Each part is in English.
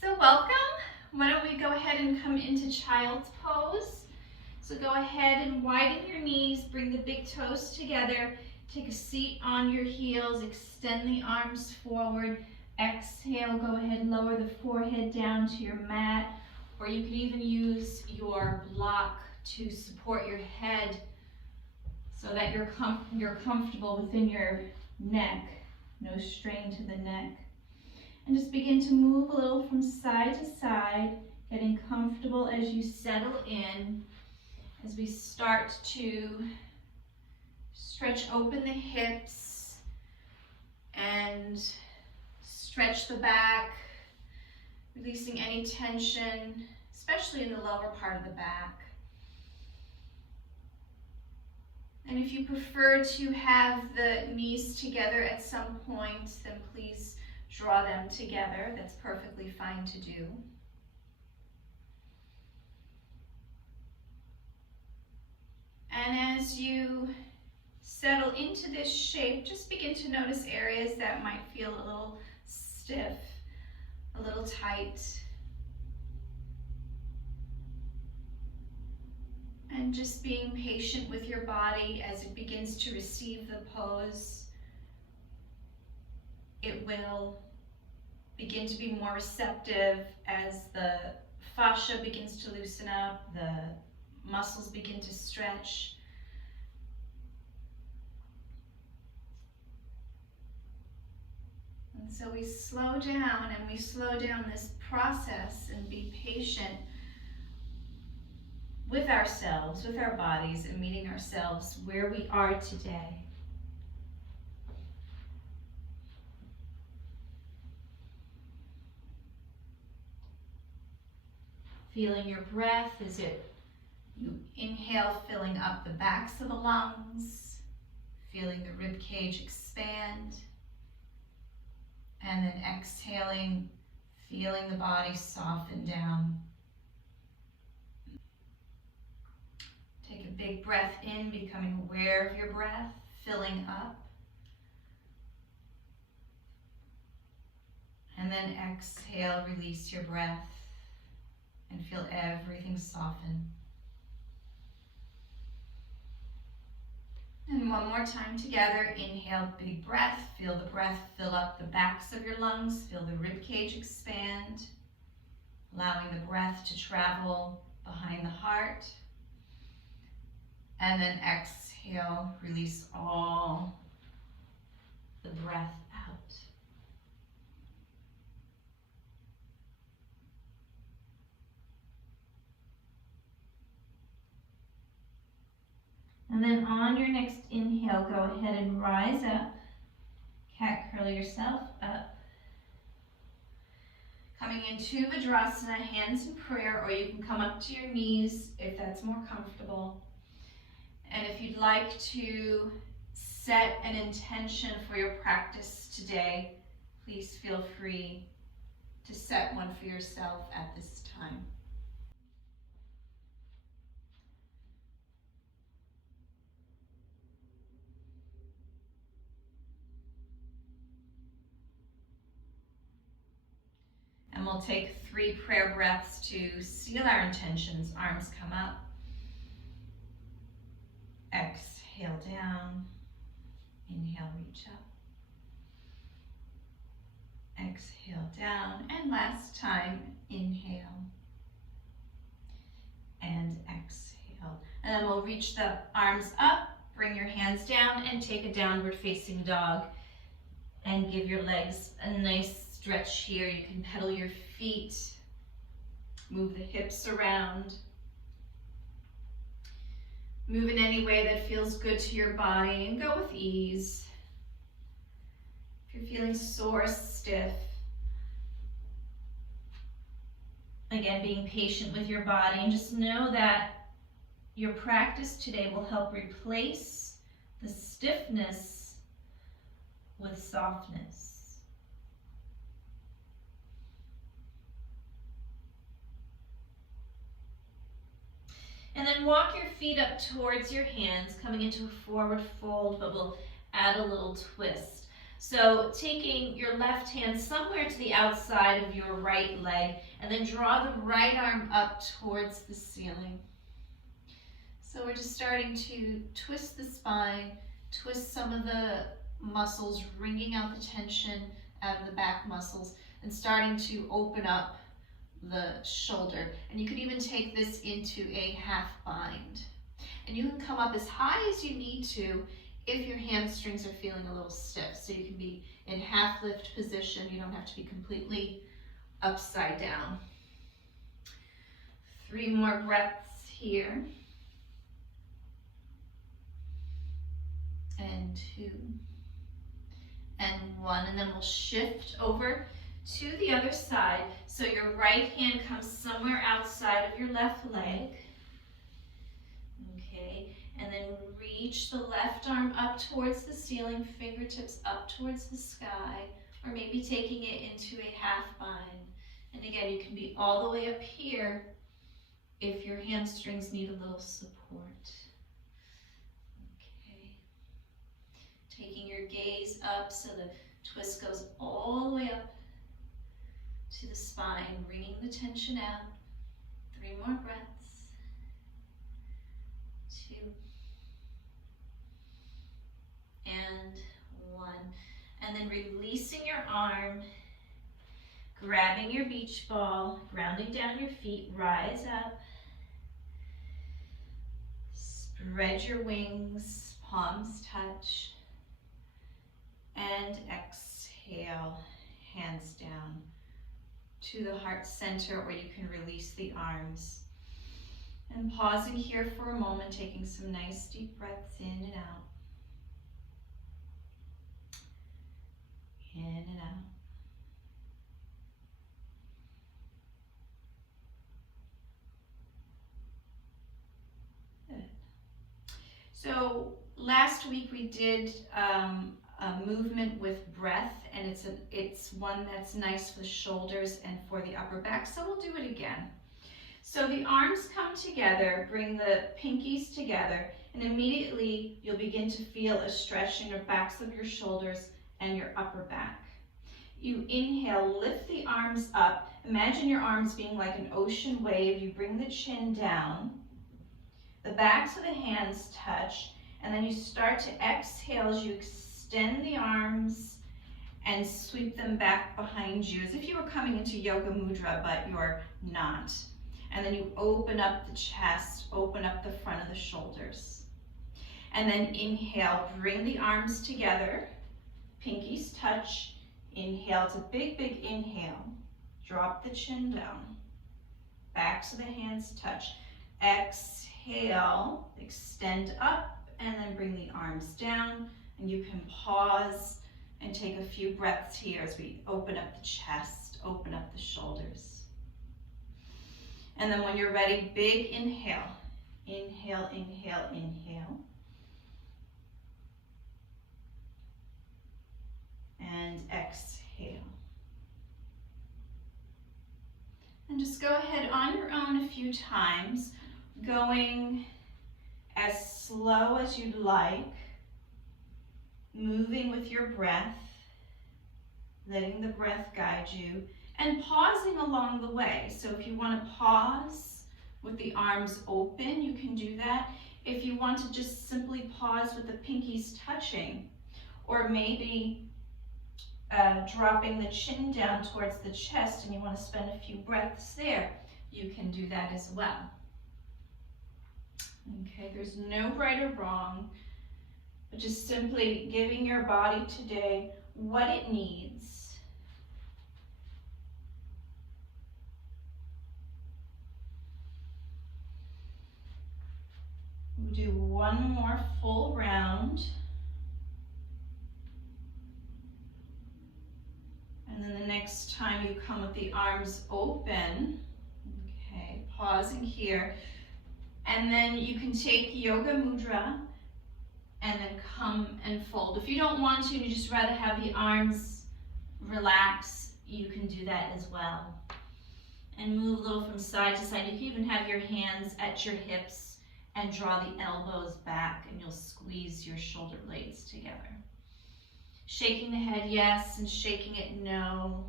So welcome. Why don't we go ahead and come into child's pose. So go ahead and widen your knees, bring the big toes together, take a seat on your heels, extend the arms forward. Exhale, go ahead and lower the forehead down to your mat, or you could even use your block to support your head so that you're comfortable within your neck, no strain to the neck. And just begin to move a little from side to side, getting comfortable as you settle in. As we start to stretch open the hips and stretch the back, releasing any tension, especially in the lower part of the back. And if you prefer to have the knees together at some point, then please draw them together. That's perfectly fine to do. And as you settle into this shape, just begin to notice areas that might feel a little stiff, a little tight. And just being patient with your body as it begins to receive the pose. It will begin to be more receptive as the fascia begins to loosen up, the muscles begin to stretch. And so we slow down and we slow down this process and be patient with ourselves, with our bodies, and meeting ourselves where we are today. Feeling your breath as you inhale, filling up the backs of the lungs, feeling the rib cage expand, and then exhaling, feeling the body soften down. Take a big breath in, becoming aware of your breath, filling up. And then exhale, release your breath, and feel everything soften. And one more time together, inhale, big breath, feel the breath fill up the backs of your lungs, feel the rib cage expand, allowing the breath to travel behind the heart. And then exhale, release all the breath out. And then on your next inhale, go ahead and rise up. Cat curl yourself up. Coming into Vajrasana, hands in prayer, or you can come up to your knees if that's more comfortable. And if you'd like to set an intention for your practice today, please feel free to set one for yourself at this time. And we'll take 3 prayer breaths to seal our intentions. Arms come up. Exhale down. Inhale, reach up. Exhale down. And last time, inhale. And exhale. And then we'll reach the arms up, bring your hands down, and take a downward facing dog. And give your legs a nice stretch here. You can pedal your feet, move the hips around. Move in any way that feels good to your body and go with ease. If you're feeling sore, stiff, again, being patient with your body, and just know that your practice today will help replace the stiffness with softness. And then walk your feet up towards your hands, coming into a forward fold, but we'll add a little twist. So taking your left hand somewhere to the outside of your right leg, and then draw the right arm up towards the ceiling. So we're just starting to twist the spine, twist some of the muscles, wringing out the tension out of the back muscles, and starting to open up the shoulder. And you can even take this into a half bind. And you can come up as high as you need to if your hamstrings are feeling a little stiff. So you can be in half lift position. You don't have to be completely upside down. 3 more breaths here. And 2, and 1, and then we'll shift over to the other side. So your right hand comes somewhere outside of your left leg. Okay, and then reach the left arm up towards the ceiling, fingertips up towards the sky, or maybe taking it into a half bind. And again, you can be all the way up here if your hamstrings need a little support. Taking your gaze up so the twist goes all the way up to the spine, wringing the tension out. 3 more breaths. 2, and 1. And then releasing your arm, grabbing your beach ball, grounding down your feet, rise up. Spread your wings, palms touch. And exhale, hands down to the heart center, or you can release the arms. And pausing here for a moment, taking some nice deep breaths in and out. In and out. Good. So last week we did a movement with breath, and it's one that's nice for the shoulders and for the upper back, so we'll do it again. So the arms come together, bring the pinkies together, and immediately you'll begin to feel a stretch in the backs of your shoulders and your upper back. You inhale, lift the arms up. Imagine your arms being like an ocean wave. You bring the chin down, the backs of the hands touch, and then you start to exhale as you extend the arms and sweep them back behind you as if you were coming into yoga mudra, but you're not. And then you open up the chest, open up the front of the shoulders. And then inhale, bring the arms together, pinkies touch. Inhale, it's a big, big inhale. Drop the chin down. Backs of the hands touch. Exhale, extend up, and then bring the arms down. And you can pause and take a few breaths here as we open up the chest, open up the shoulders. And then when you're ready, big inhale. Inhale, inhale, inhale. And exhale. And just go ahead on your own a few times, going as slow as you'd like, moving with your breath, letting the breath guide you, and pausing along the way. So if you want to pause with the arms open, you can do that. If you want to just simply pause with the pinkies touching, or maybe dropping the chin down towards the chest and you want to spend a few breaths there, you can do that as well. Okay, there's no right or wrong, but just simply giving your body today what it needs. We'll do one more full round. And then the next time you come with the arms open, okay, pausing here, and then you can take yoga mudra and then come and fold. If you don't want to, you just rather have the arms relax, you can do that as well. And move a little from side to side. You can even have your hands at your hips and draw the elbows back, and you'll squeeze your shoulder blades together. Shaking the head yes and shaking it no.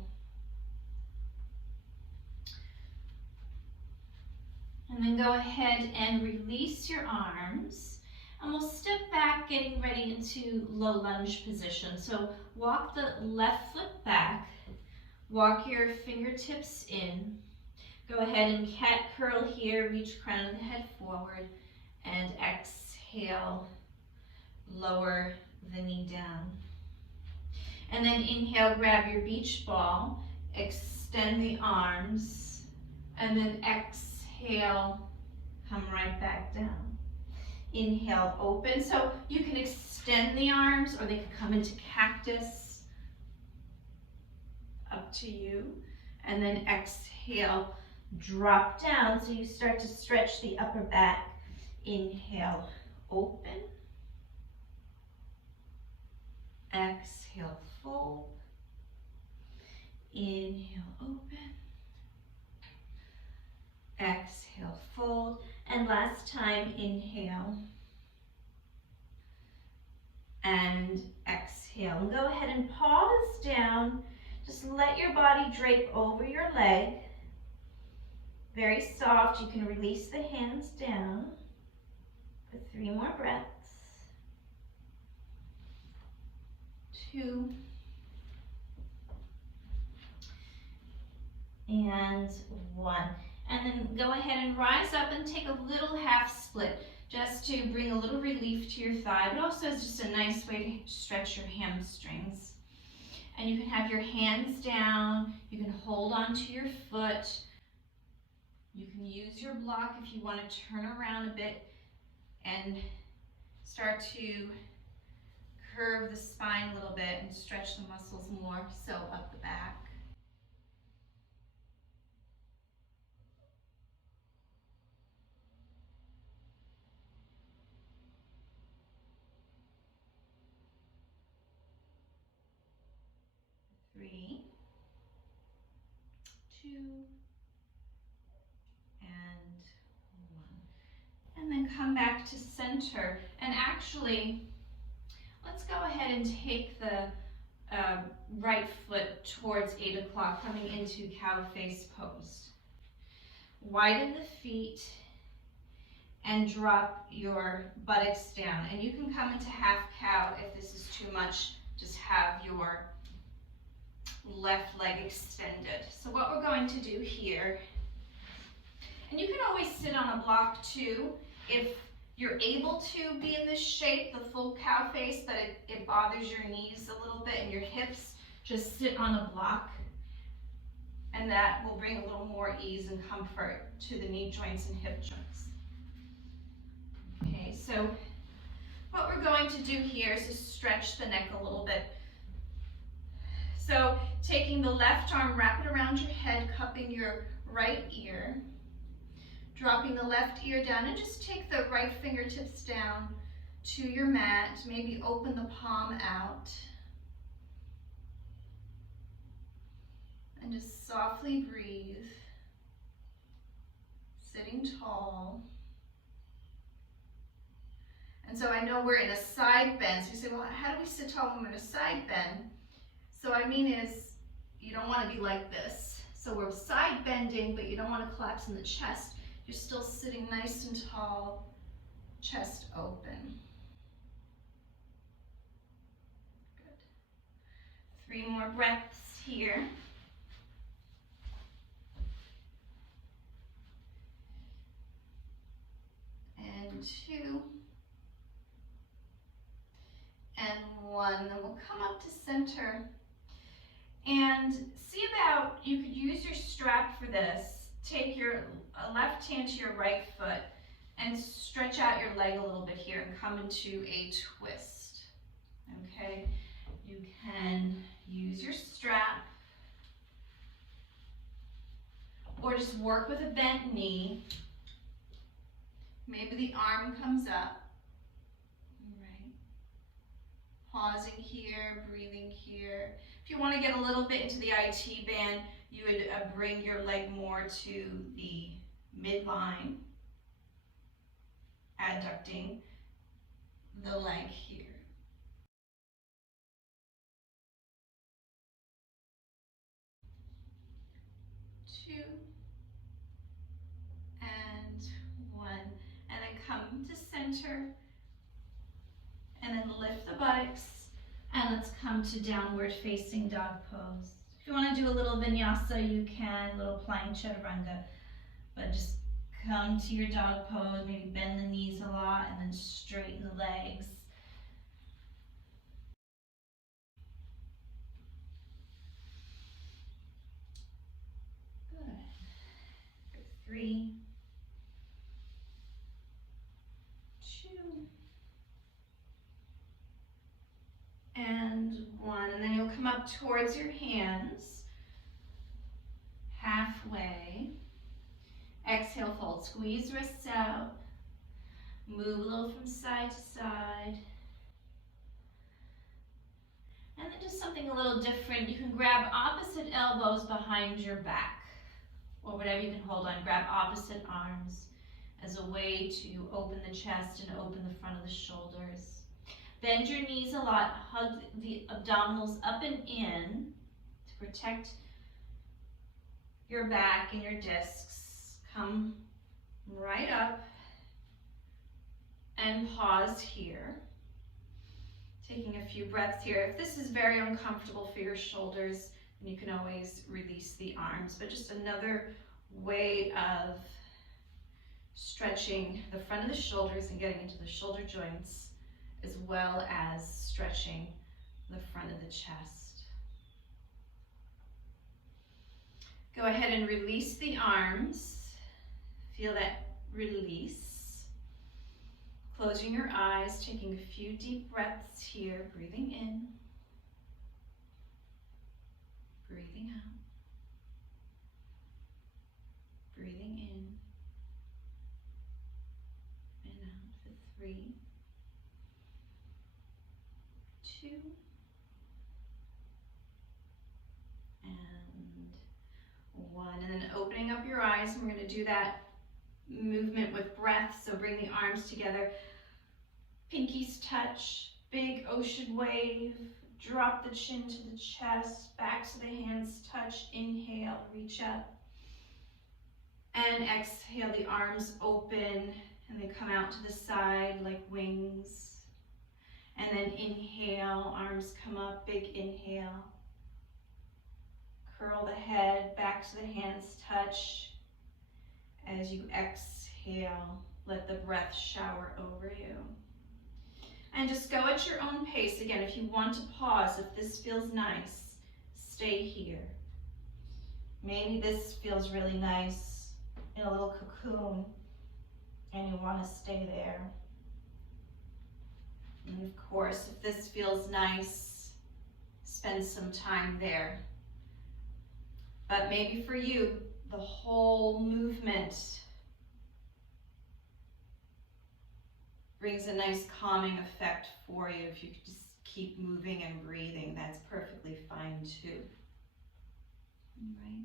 And then go ahead and release your arms. And we'll step back, getting ready into low lunge position. So walk the left foot back, walk your fingertips in. Go ahead and cat curl here, reach crown of the head forward, and exhale, lower the knee down. And then inhale, grab your beach ball, extend the arms, and then exhale, come right back down. Inhale, open. So you can extend the arms or they can come into cactus, up to you. And then exhale, drop down so you start to stretch the upper back. Inhale, open. Exhale, fold. Inhale, open. Exhale, fold. And last time, inhale. And exhale. And go ahead and pause down. Just let your body drape over your leg. Very soft. You can release the hands down for 3 more breaths. 2. And 1. And then go ahead and rise up and take a little half split just to bring a little relief to your thigh, but also it's just a nice way to stretch your hamstrings. And you can have your hands down, you can hold onto your foot, you can use your block if you want to turn around a bit and start to curve the spine a little bit and stretch the muscles more, so up the back. Three, 2, and 1. And then come back to center. And actually, let's go ahead and take the right foot towards 8 o'clock, coming into cow face pose. Widen the feet and drop your buttocks down. And you can come into half cow if this is too much. Just have your left leg extended. So what we're going to do here, and you can always sit on a block too if you're able to be in this shape, the full cow face, but it bothers your knees a little bit and your hips, just sit on a block. And that will bring a little more ease and comfort to the knee joints and hip joints. Okay, so what we're going to do here is just stretch the neck a little bit. So taking the left arm, wrap it around your head, cupping your right ear, dropping the left ear down, and just take the right fingertips down to your mat. Maybe open the palm out. And just softly breathe, sitting tall. And so I know we're in a side bend. So you say, well, how do we sit tall when we're in a side bend? So what I mean is, you don't want to be like this. So we're side bending, but you don't want to collapse in the chest. You're still sitting nice and tall, chest open. Good. 3 more breaths here. And 2. And 1. Then we'll come up to center. And see about, you could use your strap for this. Take your left hand to your right foot and stretch out your leg a little bit here and come into a twist. Okay? You can use your strap or just work with a bent knee. Maybe the arm comes up. Right. Pausing here, breathing here. If you want to get a little bit into the IT band, you would bring your leg more to the midline, adducting the leg here. center. And then lift the buttocks. And let's come to downward facing dog pose. If you want to do a little vinyasa, you can, a little plank chaturanga. But just come to your dog pose, maybe bend the knees a lot and then straighten the legs. Good. For 3, 2, and 1. And then you'll come up towards your hands, halfway. Exhale, fold, squeeze wrists out. Move a little from side to side. And then just something a little different. You can grab opposite elbows behind your back, or whatever you can hold on. Grab opposite arms as a way to open the chest and open the front of the shoulders. Bend your knees a lot. Hug the abdominals up and in to protect your back and your discs. Come right up and pause here. Taking a few breaths here. If this is very uncomfortable for your shoulders, then you can always release the arms, but just another way of stretching the front of the shoulders and getting into the shoulder joints, as well as stretching the front of the chest. Go ahead and release the arms. Feel that release. Closing your eyes, taking a few deep breaths here, breathing in, breathing out, breathing in and out for 3, 2, and 1. And then opening up your eyes, and we're going to do that movement with breath. So bring the arms together, pinkies touch, big ocean wave, drop the chin to the chest, backs of the hands touch, inhale, reach up, and exhale, the arms open and they come out to the side like wings. And then inhale, arms come up, big inhale. Curl the head, backs of the hands touch. As you exhale, let the breath shower over you. And just go at your own pace. Again, if you want to pause, if this feels nice, stay here. Maybe this feels really nice in a little cocoon and you want to stay there. And of course, if this feels nice, spend some time there. But maybe for you, the whole movement brings a nice calming effect for you. If you could just keep moving and breathing, that's perfectly fine too. All right.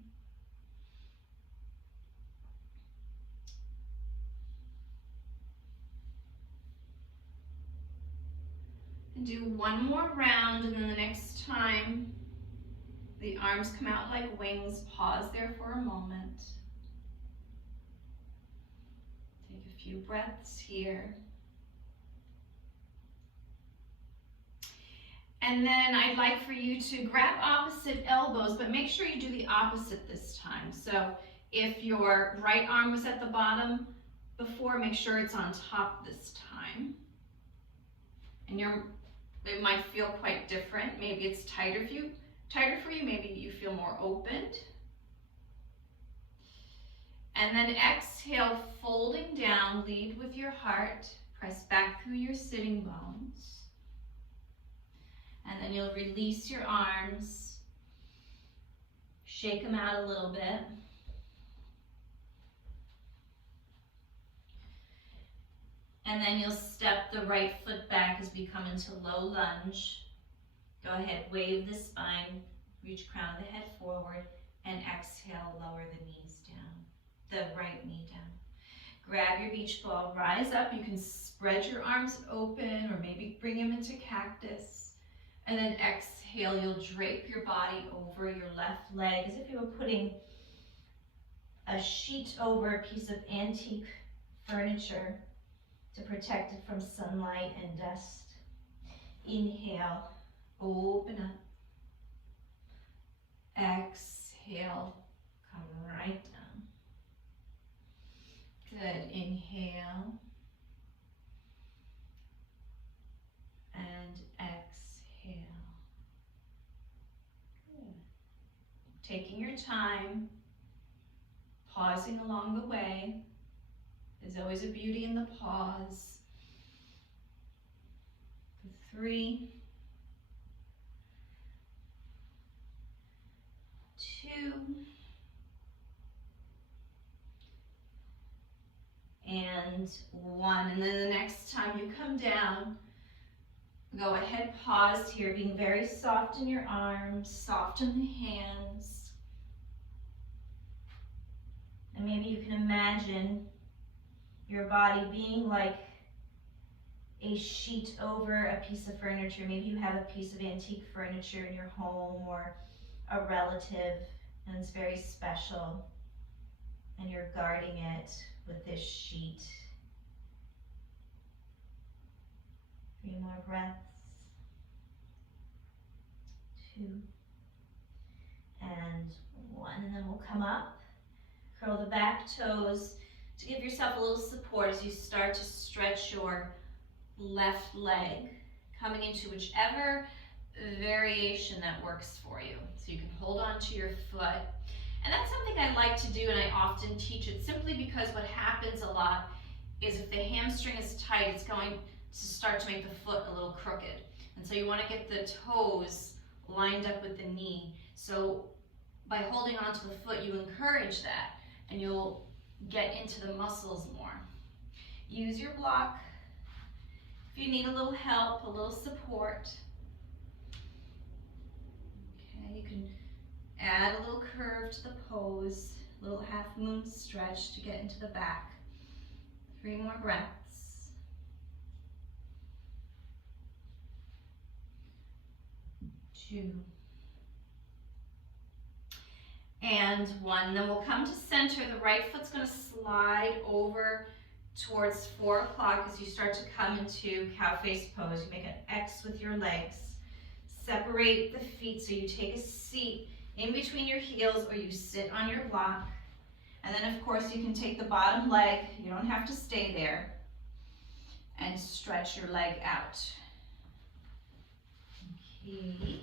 And do one more round, and then the next time the arms come out like wings, pause there for a moment. Take a few breaths here. And then I'd like for you to grab opposite elbows, but make sure you do the opposite this time. So if your right arm was at the bottom before, make sure it's on top this time. And it might feel quite different. Maybe it's tighter for you, maybe you feel more opened. And then exhale, folding down, lead with your heart, press back through your sitting bones. And then you'll release your arms, shake them out a little bit. And then you'll step the right foot back as we come into low lunge. Go ahead, wave the spine, reach crown of the head forward, and exhale, lower the knees down, the right knee down. Grab your beach ball, rise up. You can spread your arms open or maybe bring them into cactus. And then exhale, you'll drape your body over your left leg as if you were putting a sheet over a piece of antique furniture. to protect it from sunlight and dust. Inhale, open up. Exhale, come right down. Good, inhale. And exhale. Good. Taking your time, pausing along the way. There's always a beauty in the pause. 3, 2, and 1. And then the next time you come down, go ahead, pause here, being very soft in your arms, soft in the hands. And maybe you can imagine your body being like a sheet over a piece of furniture. Maybe you have a piece of antique furniture in your home or a relative, and it's very special, and you're guarding it with this sheet. 3 more breaths. 2 and 1, and then we'll come up, curl the back toes to give yourself a little support as you start to stretch your left leg, coming into whichever variation that works for you. So you can hold on to your foot. And that's something I like to do, and I often teach it simply because what happens a lot is if the hamstring is tight, it's going to start to make the foot a little crooked. And so you want to get the toes lined up with the knee. So by holding onto the foot, you encourage that, and you'll get into the muscles more. Use your block. If you need a little help, a little support, okay, you can add a little curve to the pose, a little half moon stretch to get into the back. 3 more breaths. 2 and 1. Then we'll come to center. The right foot's going to slide over towards 4 o'clock as you start to come into cow face pose. You make an X with your legs. Separate the feet so you take a seat in between your heels or you sit on your block. And then of course you can take the bottom leg, you don't have to stay there, and stretch your leg out. Okay.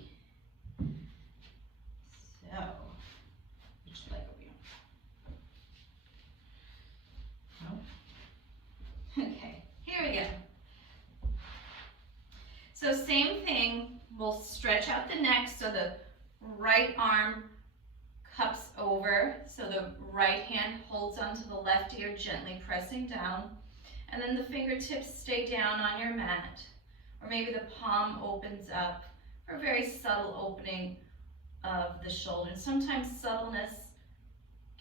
So, which leg are we on? Oh. Okay, here we go. So same thing, we'll stretch out the neck so the right arm cups over, so the right hand holds onto the left ear, gently pressing down, and then the fingertips stay down on your mat, or maybe the palm opens up for a very subtle opening of the shoulder. Sometimes subtleness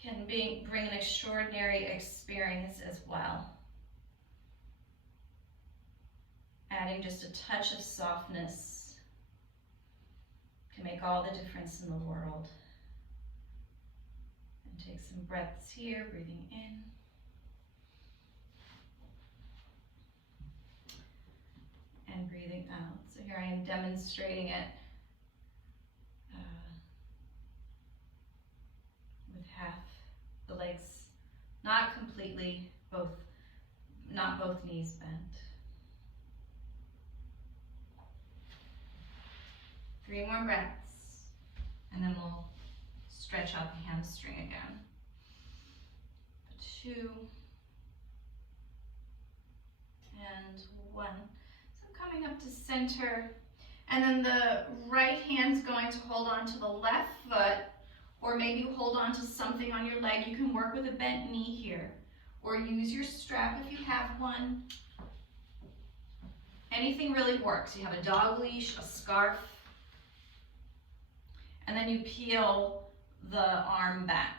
can bring an extraordinary experience as well. Adding just a touch of softness can make all the difference in the world. And take some breaths here, breathing in. And breathing out. So here I am demonstrating it with half the legs, not completely, not both knees bent. 3 more breaths, and then we'll stretch out the hamstring again. 2 and 1. So coming up to center, and then the right hand's going to hold on to the left foot, or maybe you hold on to something on your leg. You can work with a bent knee here, or use your strap if you have one. Anything really works. You have a dog leash, a scarf, and then you peel the arm back.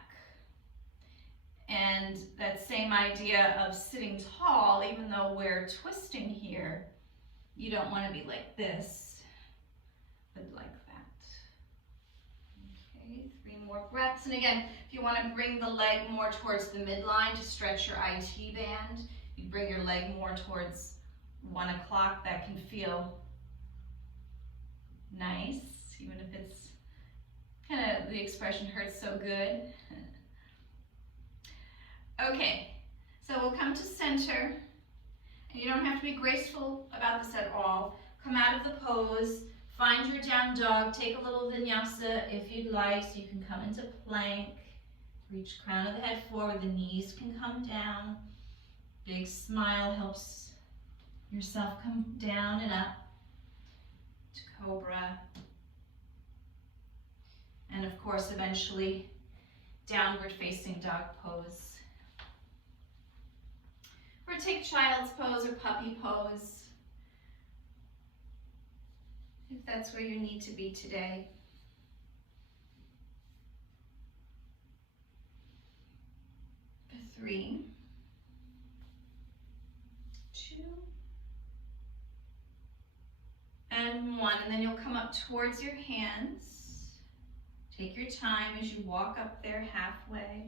And that same idea of sitting tall, even though we're twisting here, you don't want to be like this, but like that. Okay, 3 more breaths. And again, if you want to bring the leg more towards the midline to stretch your IT band, you You bring your leg more towards 1 o'clock. That can feel nice, even if it's kind of, the expression hurts so good. Okay, so we'll come to center, and you don't have to be graceful about this at all. Come out of the pose, find your down dog, take a little vinyasa if you'd like, so you can come into plank. Reach crown of the head forward, the knees can come down. Big smile helps yourself come down and up to cobra. And of course, eventually, downward facing dog pose. Or take child's pose or puppy pose, if that's where you need to be today. For 3, 2, and 1. And then you'll come up towards your hands. Take your time as you walk up there halfway.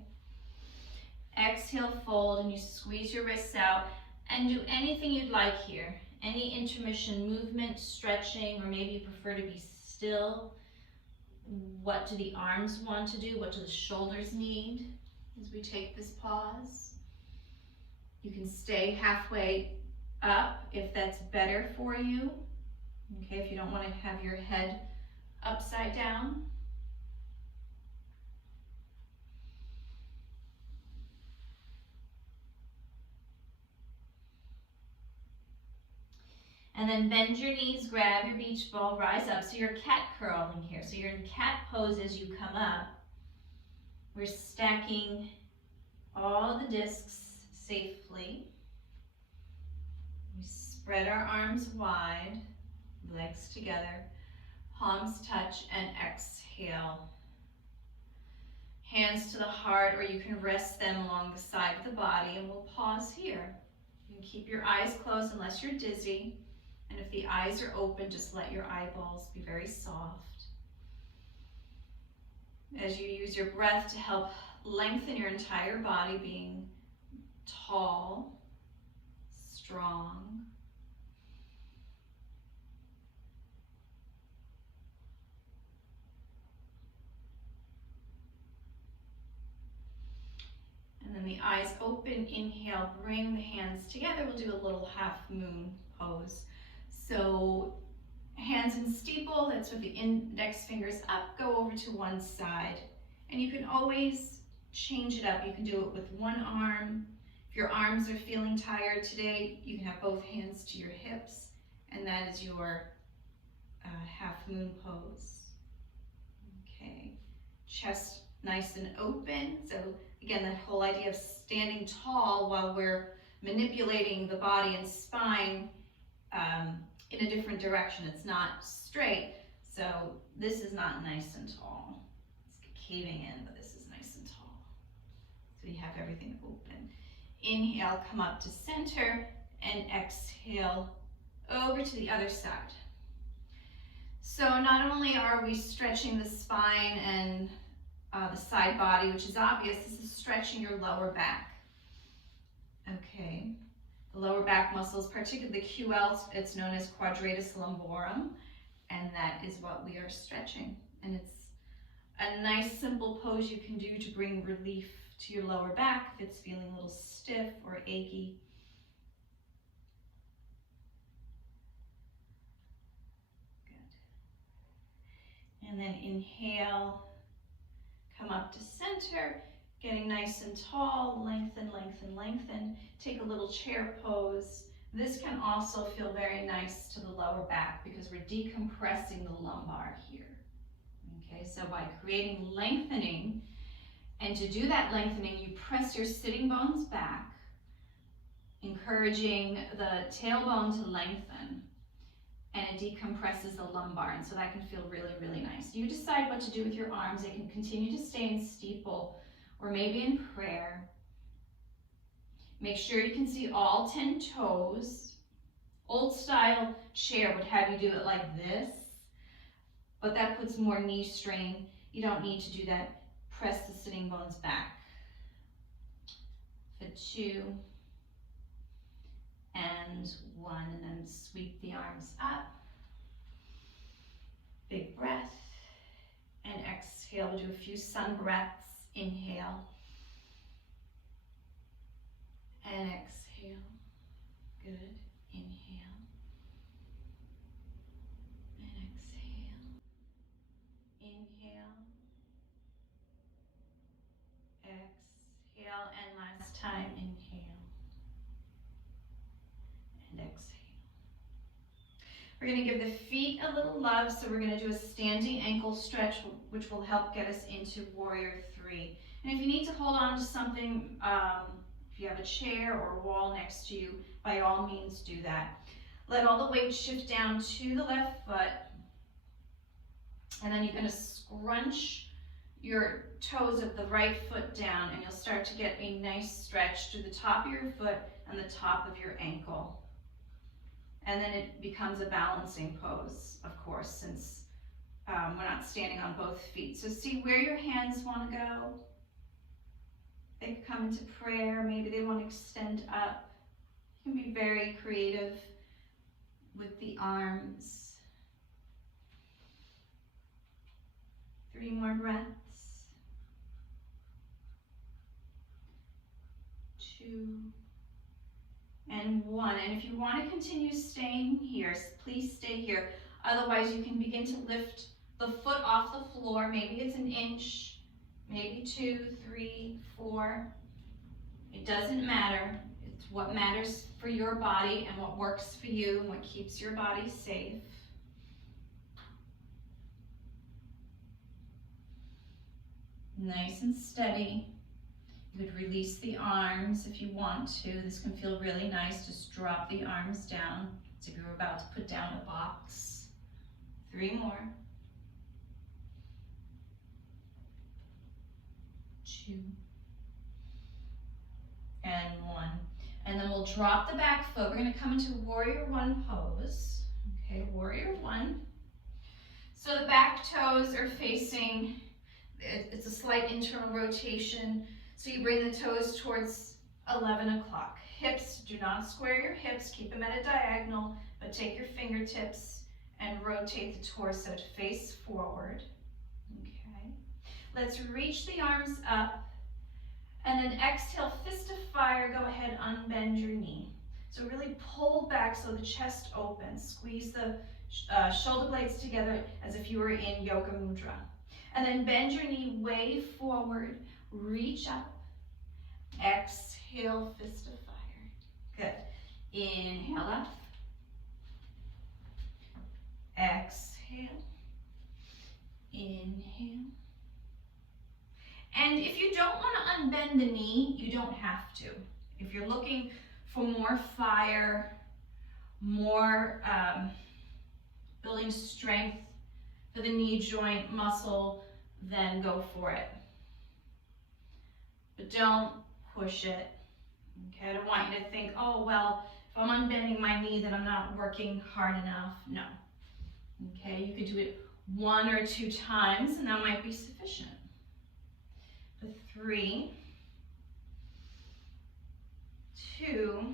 Exhale, fold, and you squeeze your wrists out. And do anything you'd like here. Any intermission movement, stretching, or maybe you prefer to be still. What do the arms want to do? What do the shoulders need as we take this pause? You can stay halfway up if that's better for you. Okay, if you don't want to have your head upside down. And then bend your knees, grab your beach ball, rise up. So you're cat curling here. So you're in cat pose as you come up. We're stacking all the discs safely. We spread our arms wide, legs together, palms touch, and exhale. Hands to the heart, or you can rest them along the side of the body, and we'll pause here. You can keep your eyes closed unless you're dizzy. And if the eyes are open, just let your eyeballs be very soft. As you use your breath to help lengthen your entire body, being tall, strong. And then the eyes open, inhale, bring the hands together. We'll do a little half moon pose. So hands in steeple, that's with the index fingers up, go over to one side. And you can always change it up. You can do it with one arm. If your arms are feeling tired today, you can have both hands to your hips, and that is your half moon pose. Okay, chest nice and open. So again, that whole idea of standing tall while we're manipulating the body and spine in a different direction. It's not straight, so this is not nice and tall. It's caving in, but this is nice and tall. So you have everything open. Inhale, come up to center, and exhale over to the other side. So not only are we stretching the spine and the side body, which is obvious, this is stretching your lower back. Okay. The lower back muscles, particularly the QL, it's known as quadratus lumborum, and that is what we are stretching. And it's a nice simple pose you can do to bring relief to your lower back if it's feeling a little stiff or achy. Good. And then inhale, come up to center, getting nice and tall, lengthen, lengthen, lengthen. Take a little chair pose. This can also feel very nice to the lower back because we're decompressing the lumbar here. Okay, so by creating lengthening, and to do that lengthening, you press your sitting bones back, encouraging the tailbone to lengthen, and it decompresses the lumbar, and so that can feel really, really nice. You decide what to do with your arms. They can continue to stay in steeple or maybe in prayer. Make sure you can see all 10 toes. Old style chair would have you do it like this, but that puts more knee strain. You don't need to do that. Press the sitting bones back. For 2, and 1, and then sweep the arms up. Big breath, and exhale. We'll do a few sun breaths. Inhale, and exhale. Good. Inhale, and exhale. Inhale, exhale, and last time, inhale, and exhale. We're going to give the feet a little love, so we're going to do a standing ankle stretch, which will help get us into Warrior 3. And if you need to hold on to something, if you have a chair or a wall next to you, by all means do that. Let all the weight shift down to the left foot, and then you're going to scrunch your toes of the right foot down, and you'll start to get a nice stretch through the top of your foot and the top of your ankle. And then it becomes a balancing pose, of course, since we're not standing on both feet. So see where your hands want to go. They could come into prayer. Maybe they want to extend up. You can be very creative with the arms. 3 more breaths. 2. And 1. And if you want to continue staying here, please stay here. Otherwise, you can begin to lift the foot off the floor. Maybe it's an inch, maybe 2, 3, 4. It doesn't matter. It's what matters for your body and what works for you and what keeps your body safe. Nice and steady. You could release the arms if you want to. This can feel really nice. Just drop the arms down as if you're about to put down a box. 3 more. 2. And 1. And then we'll drop the back foot. We're going to come into Warrior 1 pose. Okay, Warrior 1. So the back toes are facing, it's a slight internal rotation. So you bring the toes towards 11 o'clock. Hips, do not square your hips. Keep them at a diagonal, but take your fingertips and rotate the torso to face forward. Okay. Let's reach the arms up, and then exhale, fist of fire. Go ahead, unbend your knee. So really pull back so the chest opens. Squeeze the shoulder blades together as if you were in Yoga Mudra. And then bend your knee way forward. Reach up. Exhale, fist of fire. Good. Inhale up. Exhale. Inhale. And if you don't want to unbend the knee, you don't have to. If you're looking for more fire, more building strength for the knee joint muscle, then go for it. But don't push it. Okay, I don't want you to think, oh, well, if I'm unbending my knee, then I'm not working hard enough. No. Okay, you could do it 1 or 2 times, and that might be sufficient. 3, 2,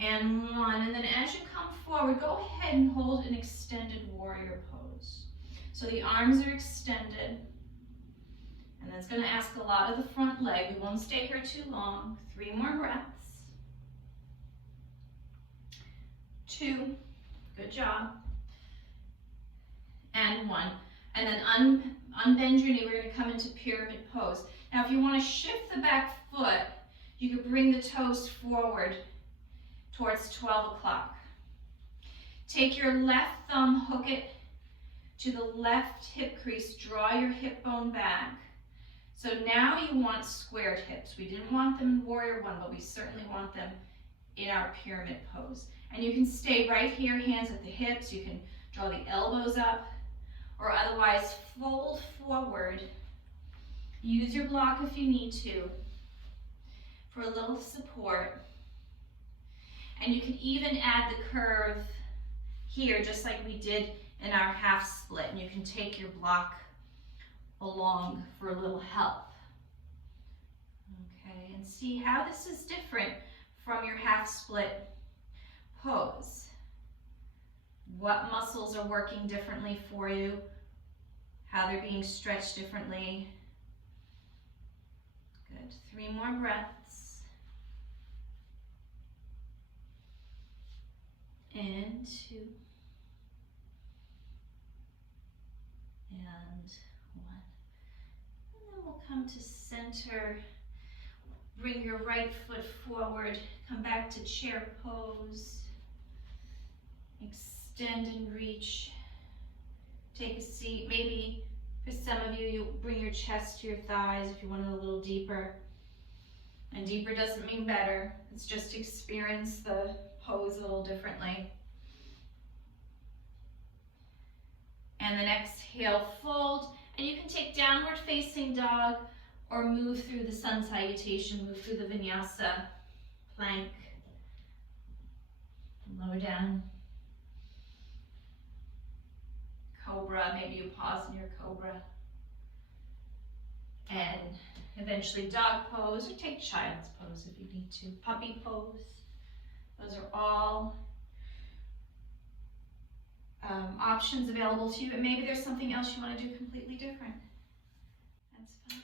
and 1. And then as you come forward, go ahead and hold an extended warrior pose. So the arms are extended, and that's going to ask a lot of the front leg. We won't stay here too long. 3 more breaths. 2, good job. And 1. And then unbend your knee. We're going to come into pyramid pose. Now, if you want to shift the back foot, you could bring the toes forward towards 12 o'clock. Take your left thumb, hook it to the left hip crease. Draw your hip bone back. So now you want squared hips. We didn't want them in Warrior 1, but we certainly want them in our pyramid pose. And you can stay right here, hands at the hips. You can draw the elbows up, or otherwise fold forward. Use your block if you need to for a little support. And you can even add the curve here, just like we did in our half split. And you can take your block along for a little help. Okay, and see how this is different from your half split pose. What muscles are working differently for you, how they're being stretched differently. Good, 3 more breaths. And 2. And 1. And then we'll come to center. Bring your right foot forward. Come back to chair pose. Extend and reach. Take a seat. Maybe for some of you, you'll bring your chest to your thighs if you want it a little deeper. And deeper doesn't mean better. It's just experience the pose a little differently. And then exhale, fold. And you can take downward facing dog or move through the sun salutation, move through the vinyasa, plank, lower down. Cobra, maybe you pause in your cobra. And eventually dog pose, or take child's pose if you need to. Puppy pose. Those are all options available to you. And maybe there's something else you want to do completely different. That's fine.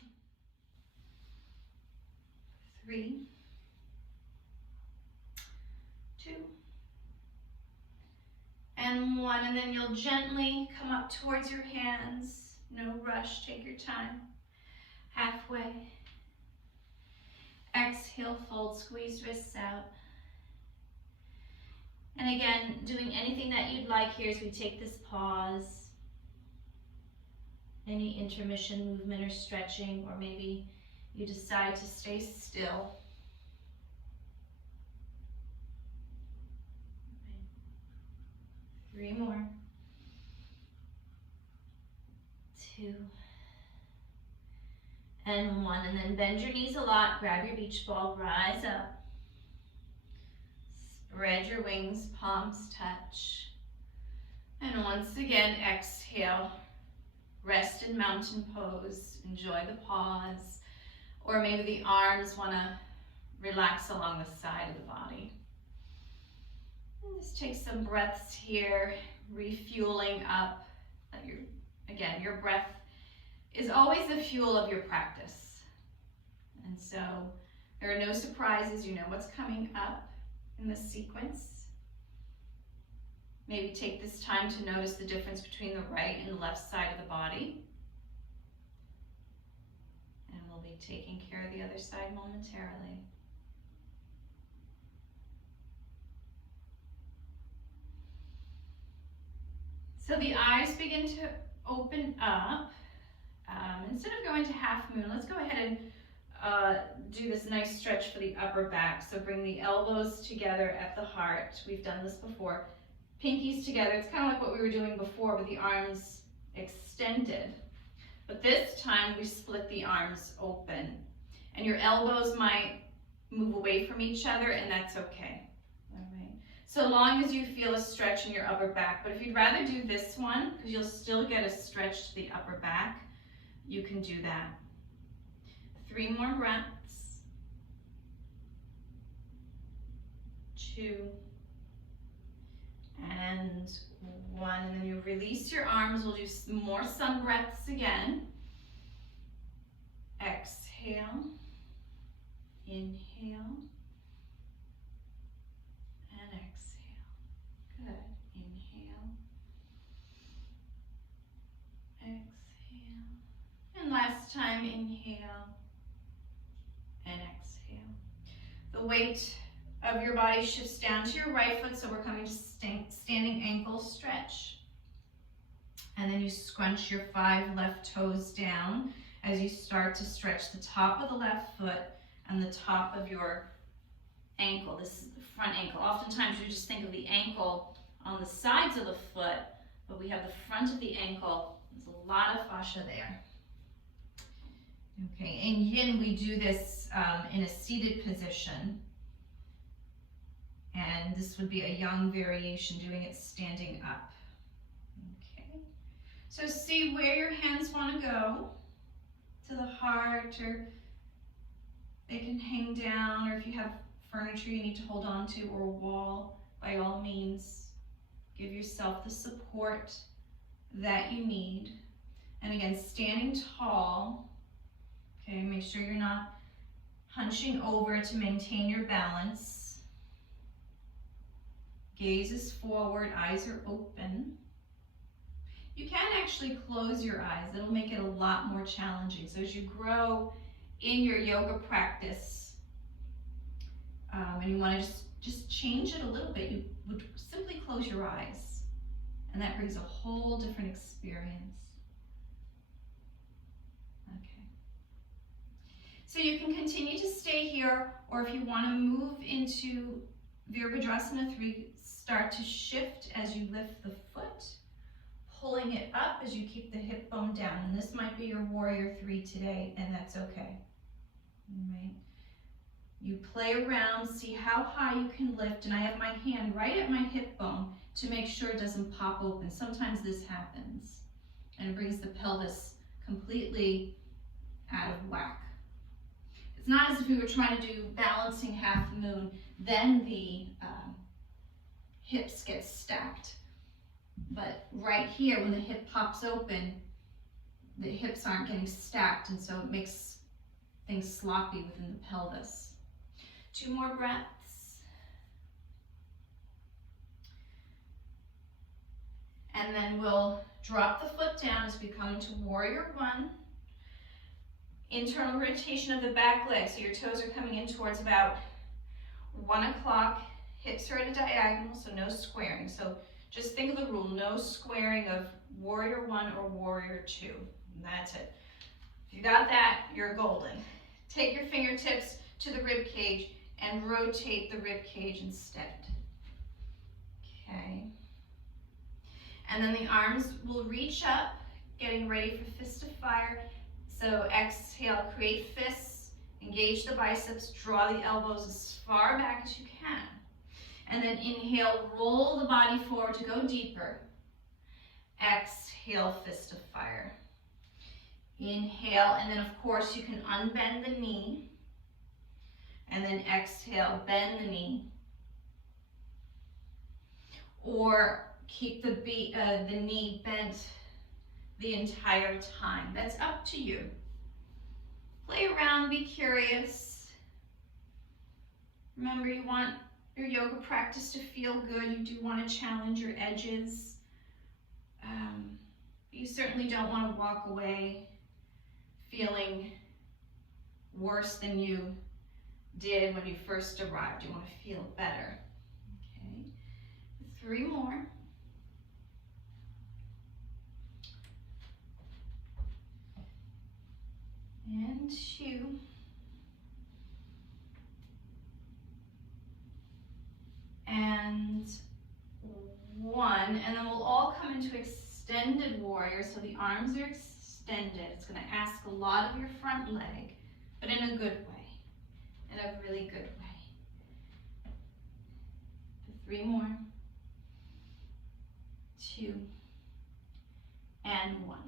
3, 2, and 1. And then you'll gently come up towards your hands. No rush, take your time. Halfway. Exhale, fold, squeeze wrists out. And again, doing anything that you'd like here as we take this pause. Any intermission movement or stretching, or maybe you decide to stay still. 3 more. 2. And 1. And then bend your knees a lot. Grab your beach ball. Rise up. Spread your wings. Palms touch. And once again, exhale. Rest in mountain pose. Enjoy the pause. Or maybe the arms want to relax along the side of the body. And just take some breaths here, refueling up. Again, your breath is always the fuel of your practice. And so there are no surprises. You know what's coming up in this sequence. Maybe take this time to notice the difference between the right and the left side of the body. And we'll be taking care of the other side momentarily. So the eyes begin to open up. Instead of going to half moon, let's go ahead and do this nice stretch for the upper back. So bring the elbows together at the heart. We've done this before. Pinkies together. It's kind of like what we were doing before with the arms extended. But this time we split the arms open. And your elbows might move away from each other, and that's okay. All right. So long as you feel a stretch in your upper back. But if you'd rather do this one, because you'll still get a stretch to the upper back, you can do that. 3 more breaths. 2. And 1. And then you release your arms. We'll do some more sun breaths again. Exhale. Inhale. And exhale. Good. Inhale. Exhale. And last time, inhale. And exhale. The weight of your body shifts down to your right foot, so we're coming to standing ankle stretch. And then you scrunch your 5 left toes down as you start to stretch the top of the left foot and the top of your ankle. This is the front ankle. Oftentimes you just think of the ankle on the sides of the foot, but we have the front of the ankle. There's a lot of fascia there. Okay, in yin we do this in a seated position. And this would be a yang variation, doing it standing up. Okay, so see where your hands want to go, to the heart or They can hang down, or if you have furniture you need to hold on to, or a wall, by all means, give yourself the support that you need. And again, standing tall, okay, make sure you're not hunching over to maintain your balance. Gaze is forward, eyes are open. You can actually close your eyes. It'll make it a lot more challenging. So as you grow in your yoga practice, and you want to just change it a little bit, you would simply close your eyes. And that brings a whole different experience. Okay. So you can continue to stay here, or if you want to move into Virabhadrasana 3, start to shift as you lift the foot, pulling it up as you keep the hip bone down. And this might be your Warrior 3 today, and that's okay. All right. You play around, see how high you can lift, and I have my hand right at my hip bone to make sure it doesn't pop open. Sometimes this happens, and it brings the pelvis completely out of whack. It's not as if we were trying to do balancing half moon, then the hips get stacked. But right here, when the hip pops open, the hips aren't getting stacked, and so it makes things sloppy within the pelvis. 2 more breaths. And then we'll drop the foot down as we come into Warrior 1. Internal rotation of the back leg, so your toes are coming in towards about 1 o'clock. Hips are at a diagonal, so no squaring. So just think of the rule, no squaring of Warrior 1 or Warrior 2. And that's it. If you got that, you're golden. Take your fingertips to the rib cage and rotate the rib cage instead. Okay. And then the arms will reach up, getting ready for fist of fire. So exhale, create fists, engage the biceps, draw the elbows as far back as you can. And then inhale, roll the body forward to go deeper. Exhale, fist of fire. Inhale, and then of course you can unbend the knee. And then exhale, bend the knee. Or keep the knee bent the entire time. That's up to you. Play around, be curious. Remember, you want your yoga practice to feel good. You do want to challenge your edges. You certainly don't want to walk away feeling worse than you did when you first arrived. You want to feel better. Okay, 3 more. And 2. And 1. And then we'll all come into extended warrior. So the arms are extended. It's going to ask a lot of your front leg, but in a good way. In a really good way. 3 more. 2. And 1.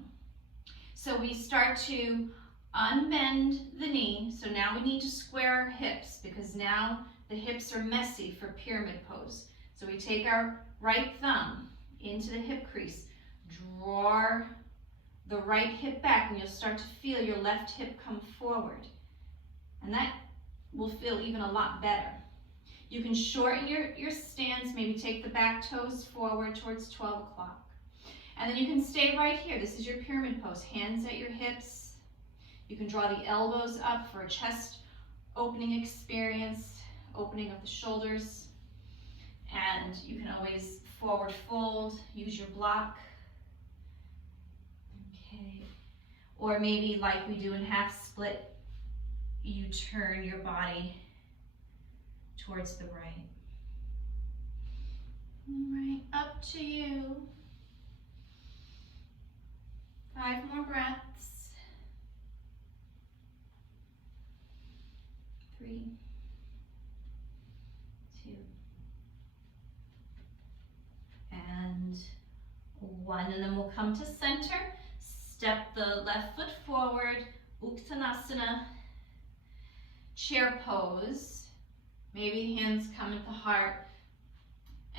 So we start to unbend the knee. So now we need to square our hips because now the hips are messy for pyramid pose. So we take our right thumb into the hip crease, draw the right hip back, and you'll start to feel your left hip come forward. And that will feel even a lot better. You can shorten your stance, maybe take the back toes forward towards 12 o'clock. And then you can stay right here. This is your pyramid pose. Hands at your hips. You can draw the elbows up for a chest opening experience, opening of the shoulders. And you can always forward fold, use your block. Okay. Or maybe like we do in half split, you turn your body towards the right. All right, up to you. 5 more breaths. 3, 2, and 1. And then we'll come to center. Step the left foot forward, Uttanasana. chair pose. Maybe hands come at the heart.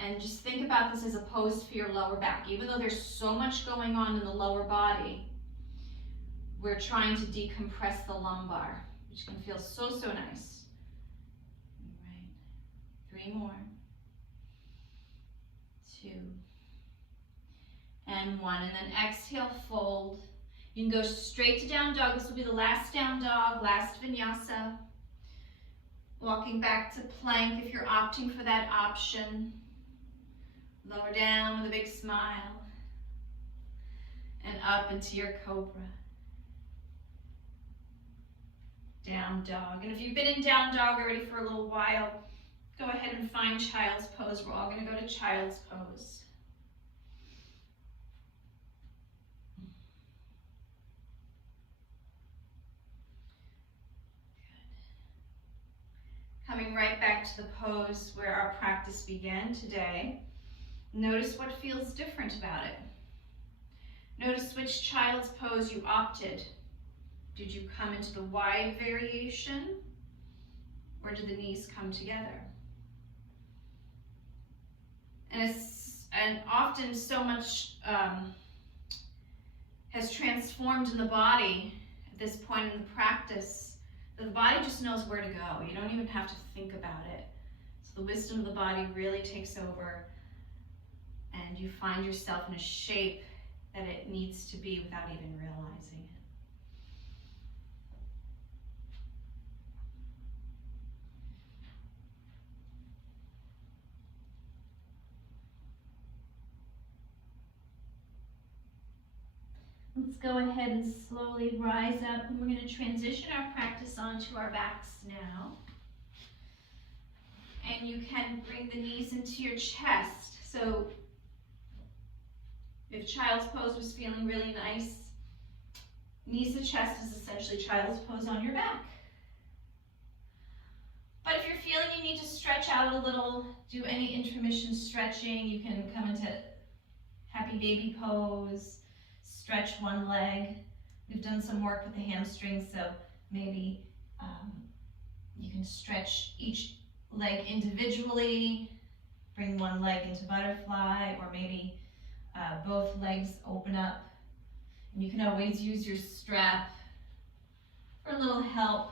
And just think about this as a pose for your lower back. Even though there's so much going on in the lower body, we're trying to decompress the lumbar, which can feel so, so nice. All right, 3 more. 2. And 1. And then exhale, fold. You can go straight to down dog. This will be the last down dog, last vinyasa. Walking back to plank if you're opting for that option. Lower down with a big smile. And up into your cobra. Down dog. And if you've been in down dog already for a little while, go ahead and find child's pose. We're all going to go to child's pose. Coming right back to the pose where our practice began today. Notice what feels different about it. Notice which child's pose you opted. Did you come into the wide variation, or did the knees come together? And often so much has transformed in the body at this point in the practice that the body just knows where to go. You don't even have to think about it. So the wisdom of the body really takes over, and you find yourself in a shape that it needs to be without even realizing it. Let's go ahead and slowly rise up, and we're going to transition our practice onto our backs now. And you can bring the knees into your chest. So if child's pose was feeling really nice, knees to chest is essentially child's pose on your back. But if you're feeling you need to stretch out a little, do any intermission stretching. You can come into happy baby pose. Stretch one leg. We've done some work with the hamstrings, so maybe you can stretch each leg individually, bring one leg into butterfly, or maybe both legs open up. And you can always use your strap for a little help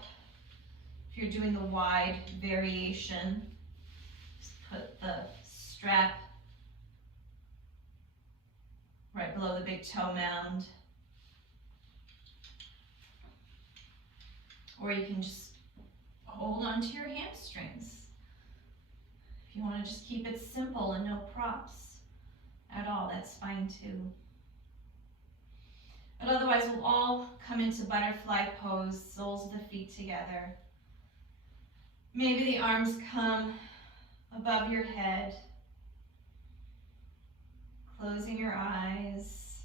if you're doing the wide variation. Just put the strap right below the big toe mound. Or you can just hold onto your hamstrings. If you want to just keep it simple and no props at all, that's fine too. But otherwise, we'll all come into butterfly pose, soles of the feet together. Maybe the arms come above your head. Closing your eyes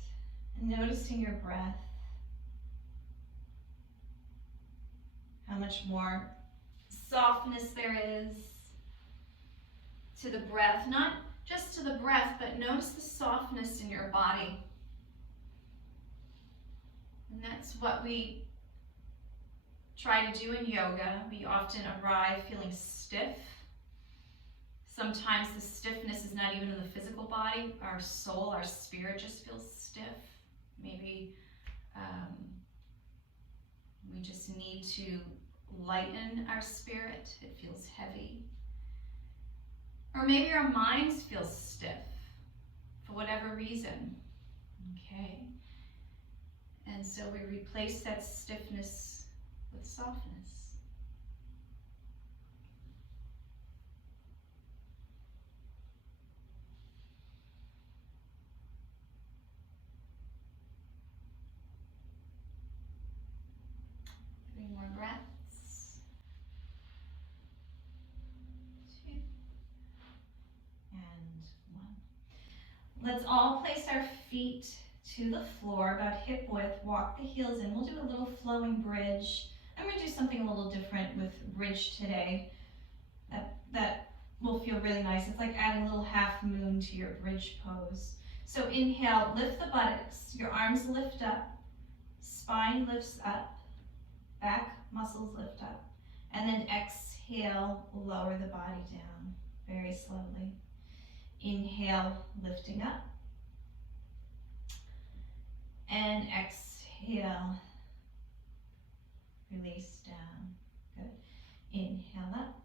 and noticing your breath. How much more softness there is to the breath. Not just to the breath, but notice the softness in your body. And that's what we try to do in yoga. We often arrive feeling stiff. Sometimes the stiffness is not even in the physical body. Our soul, our spirit just feels stiff. Maybe we just need to lighten our spirit. It feels heavy. Or maybe our minds feel stiff for whatever reason. Okay. And so we replace that stiffness with softness. More breaths. 2 and 1. Let's all place our feet to the floor about hip width. Walk the heels in. We'll do a little flowing bridge. I'm going to do something a little different with bridge today. That will feel really nice. It's like adding a little half moon to your bridge pose. So inhale, lift the buttocks. Your arms lift up. Spine lifts up. Back muscles lift up. And then exhale, lower the body down very slowly. Inhale, lifting up. And exhale, release down. Good. Inhale up.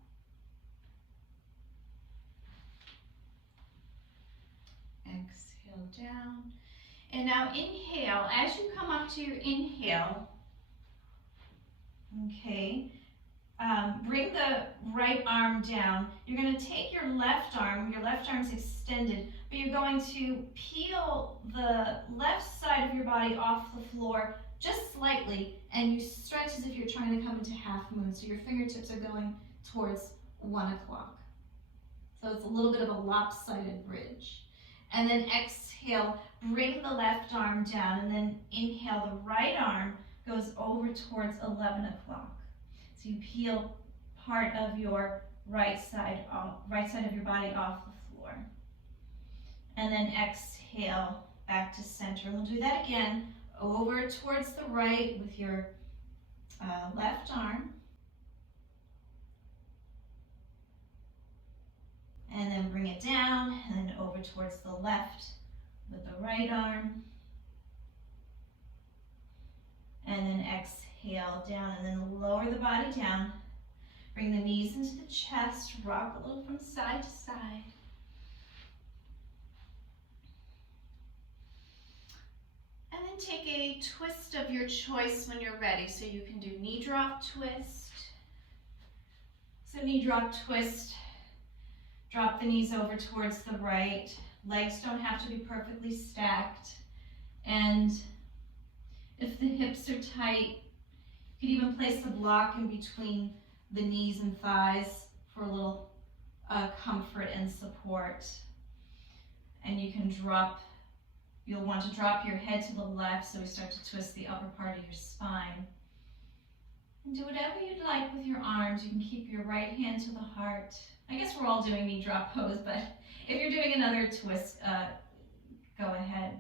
Exhale down. And now inhale. As you come up to your inhale, okay, bring the right arm down. You're going to take your left arm's extended, but you're going to peel the left side of your body off the floor just slightly, and you stretch as if you're trying to come into half moon. So your fingertips are going towards 1 o'clock. So it's a little bit of a lopsided bridge. And then exhale, bring the left arm down, and then inhale, the right arm goes over towards 11 o'clock. So you peel part of your right side of your body off the floor. And then exhale, back to center. We'll do that again, over towards the right with your left arm. And then bring it down, and then over towards the left with the right arm. And then exhale down, and then lower the body down. Bring the knees into the chest, rock a little from side to side. And then take a twist of your choice when you're ready. So you can do knee drop twist. So knee drop twist. Drop the knees over towards the right. Legs don't have to be perfectly stacked. And if the hips are tight, you could even place the block in between the knees and thighs for a little comfort and support. And you can you'll want to drop your head to the left, so we start to twist the upper part of your spine. And do whatever you'd like with your arms. You can keep your right hand to the heart. I guess we're all doing knee drop pose, but if you're doing another twist, go ahead.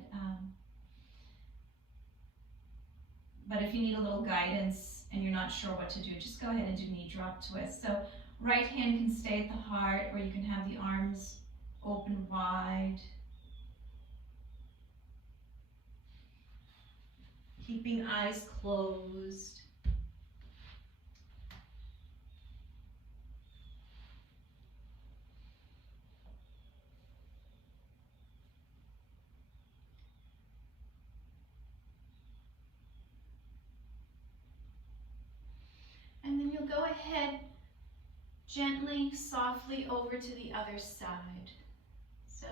But if you need a little guidance and you're not sure what to do, just go ahead and do knee drop twist. So right hand can stay at the heart, or you can have the arms open wide. Keeping eyes closed. And then you'll go ahead gently, softly over to the other side. So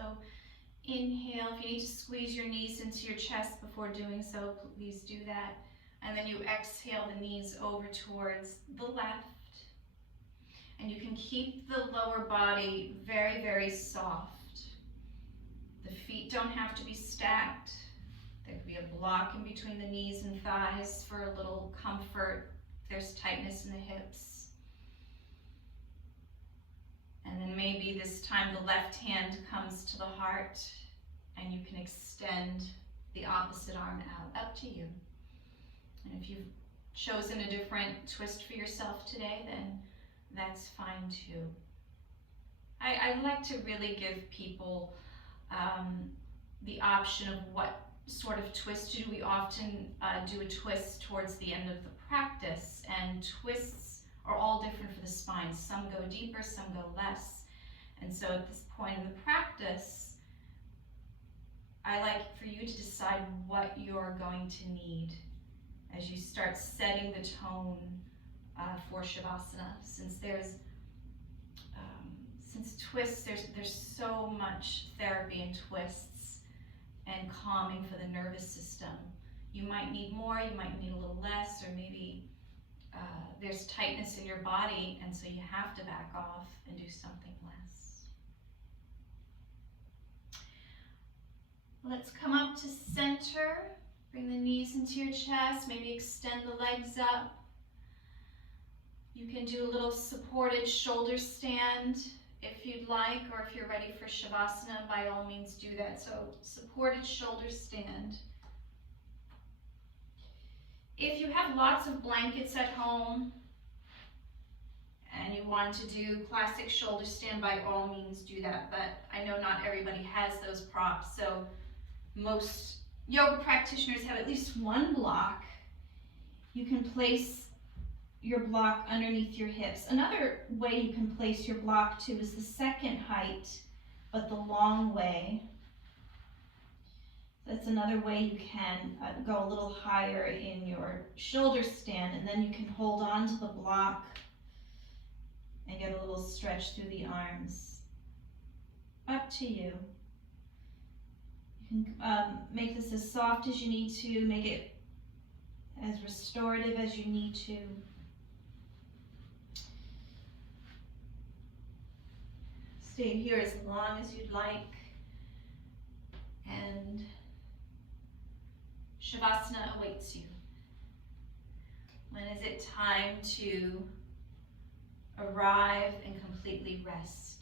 inhale. If you need to squeeze your knees into your chest before doing so, please do that. And then you exhale the knees over towards the left. And you can keep the lower body very, very soft. The feet don't have to be stacked. There could be a block in between the knees and thighs for a little comfort. There's tightness in the hips. And then maybe this time the left hand comes to the heart, and you can extend the opposite arm out, up to you. And if you've chosen a different twist for yourself today, then that's fine too. I like to really give people the option of what sort of twist to do. We often do a twist towards the end of the practice, and twists are all different for the spine. Some go deeper, some go less. And so at this point in the practice, I like for you to decide what you're going to need as you start setting the tone for Shavasana. Since twists, there's so much therapy in twists and calming for the nervous system. You might need more, you might need a little less, or maybe there's tightness in your body, and so you have to back off and do something less. Let's come up to center. Bring the knees into your chest, maybe extend the legs up. You can do a little supported shoulder stand if you'd like, or if you're ready for Shavasana, by all means do that. So supported shoulder stand. If you have lots of blankets at home, and you want to do classic shoulder stand, by all means do that, but I know not everybody has those props, so most yoga practitioners have at least one block. You can place your block underneath your hips. Another way you can place your block too is the second height, but the long way. That's another way you can go a little higher in your shoulder stand, and then you can hold on to the block and get a little stretch through the arms. Up to you. You can make this as soft as you need to, make it as restorative as you need to. Stay here as long as you'd like. And Shavasana awaits you. When is it time to arrive and completely rest?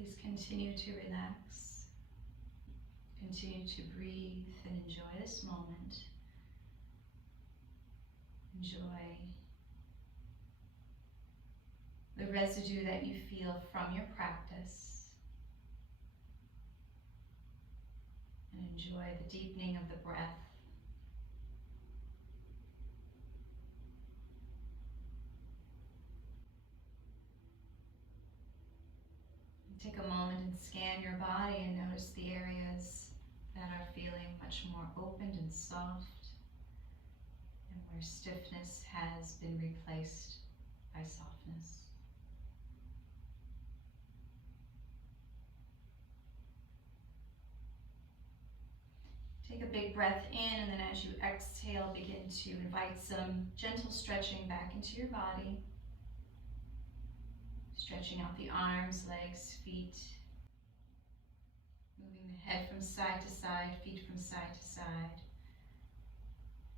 Please continue to relax. Continue to breathe and enjoy this moment. Enjoy the residue that you feel from your practice. And enjoy the deepening of the breath. Take a moment and scan your body and notice the areas that are feeling much more opened and soft, and where stiffness has been replaced by softness. Take a big breath in, and then as you exhale, begin to invite some gentle stretching back into your body. Stretching out the arms, legs, feet. Moving the head from side to side, feet from side to side.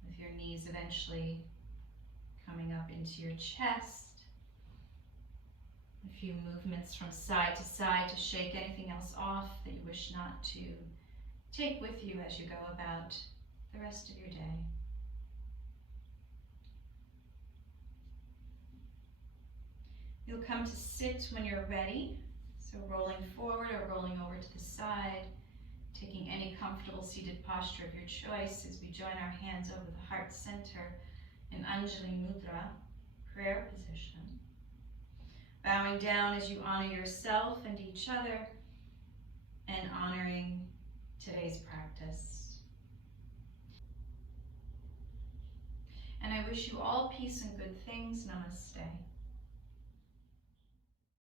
With your knees eventually coming up into your chest. A few movements from side to side to shake anything else off that you wish not to take with you as you go about the rest of your day. You'll come to sit when you're ready, so rolling forward or rolling over to the side, taking any comfortable seated posture of your choice as we join our hands over the heart center in Anjali Mudra, prayer position. Bowing down as you honor yourself and each other, and honoring today's practice. And I wish you all peace and good things. Namaste.